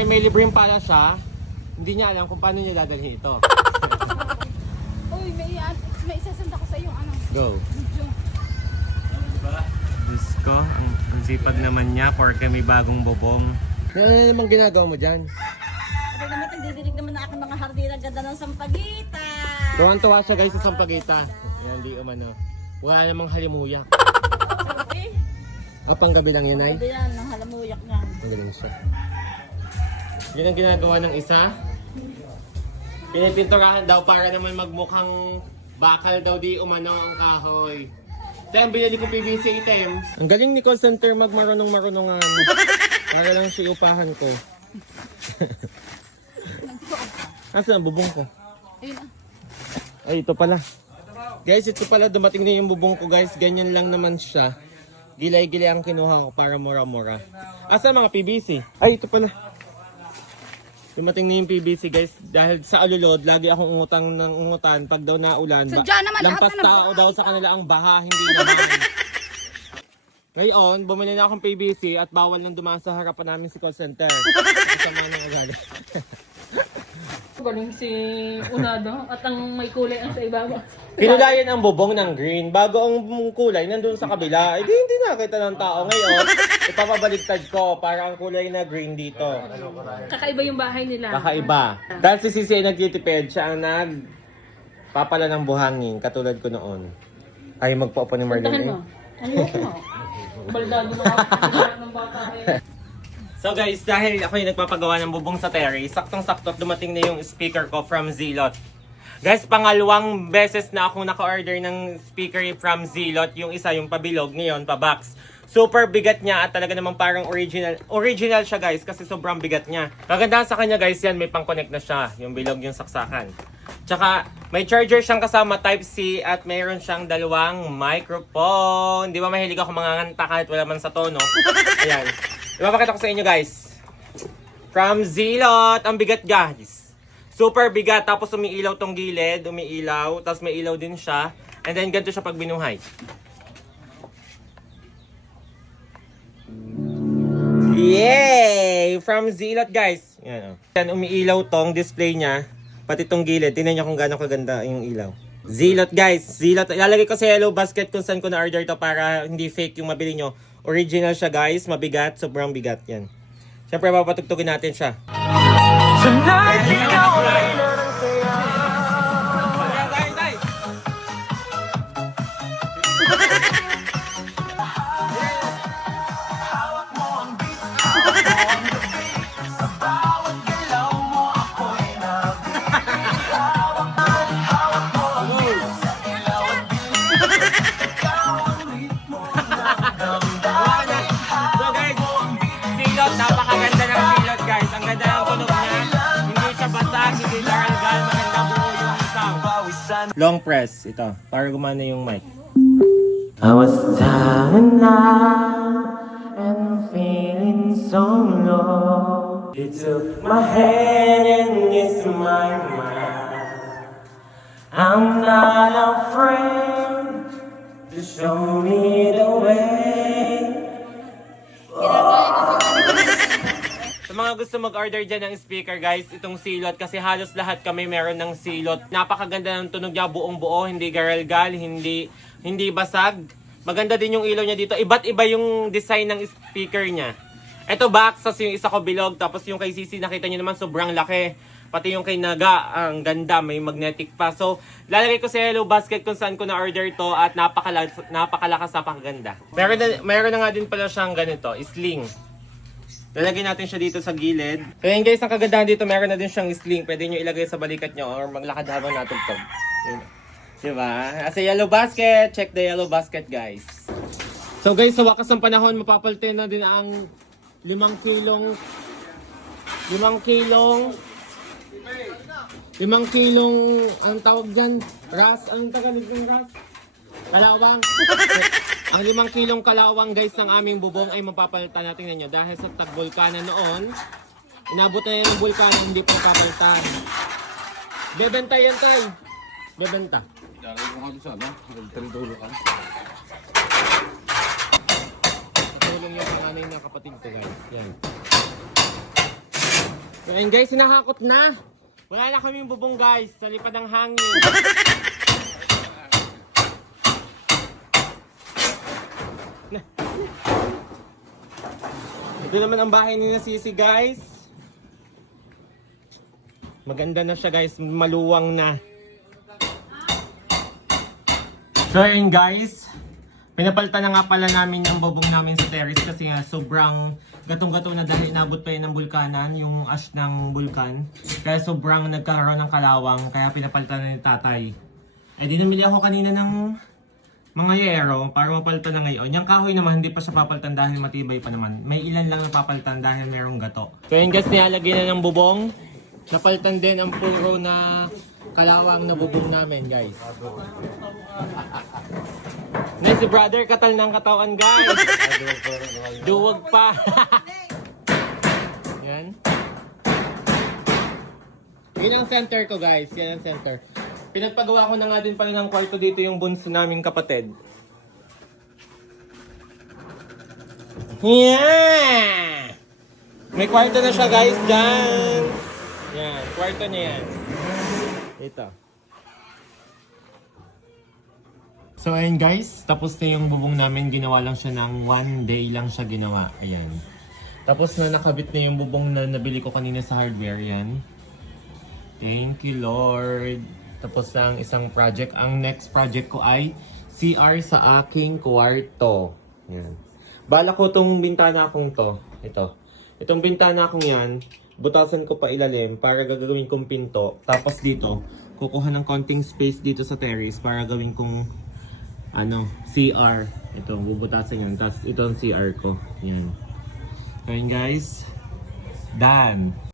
dahil may libreng pala siya, hindi niya alam kung paano niya dadalhin ito. Uy, may isasanda ko sa iyo ano. Go. Video. Diyos ko, ang sipag naman niya porque may bagong bubong. Ano namang ginagawa mo dyan? Ako naman, nagdidinig naman na aking mga hardina. Ganda ng sampagita. Tuwan-tuwa siya guys sa Sampaguita. Yan, di umano. Wala namang halimuyak. Okay. O, panggabi lang yun ay? Ganda yan, ng halamuyak niyan. Ang galing siya. Yan ang ginagawa ng isa. Pinipinturahan daw para naman magmukhang bakal daw di umano ang kahoy. Then, binili ko PVC items. Ang galing ni call center magmarunong-marunongan. Para lang siya upahan ko. Asan ang bubong ko? Ayun ah. Ay, ito pala. Guys, ito pala dumating na yung bubong ko guys. Ganyan lang naman siya. Gilay-gilay ang kinuha ko para mura-mura. Asa mga PVC? Ay, ito pala. Dumating na yung PVC guys. Dahil sa alulod, lagi akong umutang ng umutan. Pag daw naulan, Sadya naman lahat lampas na ng tao bahay. daw sa kanila ang baha. Hindi naman. Ngayon, bumili na akong PVC at bawal nang dumaan sa harapan namin si call center. Kasama ng agad. Galing si Unado at ang may kulay ang sa ibabaw. Pinulayan ang bubong ng green. Bago ang kulay nandun sa kabila. Eh di hindi nakita ng tao. Ngayon, ipapabaligtad ko para ang kulay na green dito. Kakaiba yung bahay nila. Kakaiba. Dahil si Sisi ay nagtitipid, siya ang nagpapala ng buhangin, katulad ko noon. Ay, magpaupo ni Puntahan Marlene. mo. Ayoko mo. Baldado mo ako ng bata eh. So guys, dahil ako yung nagpapagawa ng bubong sa terrace, saktong-sakto dumating na yung speaker ko from Zilot. Guys, pangalawang beses na ako naka-order ng speaker from Zilot. Yung isa, yung pabilog, ngayon pa-box. Super bigat niya at talaga namang parang original. Original siya guys kasi sobrang bigat niya. Kagandahan sa kanya guys, yan may pang-connect na siya. Yung bilog, yung saksakan. Tsaka may charger siyang kasama Type-C at mayroon siyang dalawang microphone. Di ba mahilig ako mga nganta kahit wala man sa tono? Ayan. Ipapakita ko sa inyo guys. From Zilot. Ang bigat guys. Super bigat. Tapos umiilaw tong gilid. Umiilaw. Tapos may ilaw din siya. And then ganito siya pag binuhay. Yay! From Zilot guys. Yan o. Yan umiilaw tong display niya. Pati tong gilid. Tingnan nyo kung gaano kaganda yung ilaw. Zilot guys. Zilot. Ilalagay ko sa yellow basket kung saan ko na-order to para hindi fake yung mabili nyo. Original siya guys, mabigat, sobrang bigat yan. Siyempre papatugtugin natin siya. Napakaganda ng silot guys. Ang ganda ng tunog niya. Hindi siya basag, hindi daralgal. Maganda buo yung sound. Long press. Ito. Para gumana yung mic. I was down and out and feeling so low. You took my hand and kissed my mind. I'm not afraid to show me the way. Sa mga gusto mag-order dyan ng speaker guys, itong Zilot kasi halos lahat kami meron ng Zilot. Napakaganda ng tunog niya, buong buo, hindi garalgal, hindi basag. Maganda din yung ilaw niya dito. Iba't iba yung design ng speaker niya. Ito box, tas yung isa ko bilog, tapos yung kay Sisi nakita niyo naman sobrang laki. Pati yung kay Naga, ang ganda, may magnetic pa. So, lalagay ko sa yellow basket kung saan ko na-order to at napakalakas, napakaganda. Meron na nga din pala siyang ganito, sling. Lalagay natin siya dito sa gilid. So yun guys, ang kagandahan dito, meron na din siyang sling. Pwede nyo ilagay sa balikat nyo or maglakad habang natugtog. Yun. Diba? As a yellow basket, check the yellow basket guys. So guys, sa wakas ng panahon, mapapalitin na din ang 5 kilong 5 kilong, anong tawag dyan? Ras? Anong tagalog yung ras? Kalawang. Ang 5 kilong kalawang guys ng aming bubong ay mapapalitan natin ninyo dahil sa tag-bulkana noon. Inabot na yan ng bulkana, hindi pa napapalitan. Bebenta yan tayo. Bebenta. Lagay mo nga doon sa ano? Nagtaridulo ka. Katulong yung panganay na kapatid ko guys. Yan. So ayun guys, hinahakot na. Wala na kaming bubong guys, sa lipad ng hangin. Ito naman ang bahay ni Sisi guys. Maganda na siya guys, maluwang na. So ayun guys, pinapalitan na nga pala namin yung bubong namin sa terrace kasi nga sobrang gatong-gato na dahil inabot pa yun ng bulkanan, yung ash ng bulkan. Kaya sobrang nagkaroon ng kalawang, kaya pinapalitan na ni tatay. Eh di namili ako kanina ng mga yero para mapalitan na ngayon. Yung kahoy naman hindi pa siya papalitan dahil matibay pa naman. May ilan lang napapalitan dahil merong gato. So yun guys, nilalagay na ng bubong. Napalitan din ang puro na kalawang na bubong namin guys. Na si brother katal ng katawan guys. Duwag pa. Yan. Yun ang center ko guys. Yan ang center. Pinagpagawa ko na nga din pala ng kwarto dito yung bunso naming kapatid. Yeah! May kwarto na siya guys dyan. Yan, kwarto niya yan. Ito. So ayun guys, tapos na yung bubong namin. Ginawa lang siya ng 1 day lang siya ginawa. Ayan. Tapos na nakabit na yung bubong na nabili ko kanina sa hardware. Yan. Thank you Lord. Tapos na ang isang project. Ang next project ko ay CR sa aking kwarto. Yan. Bala ko tong bintana kong to. Ito. Itong bintana kong yan, butasan ko pa ilalim para gagawin kong pinto. Tapos dito, kukuha ng konting space dito sa terrace para gawin kong CR. Ito, bubutasan yan. Tapos ito ang CR ko. Yan. So yun guys. Done.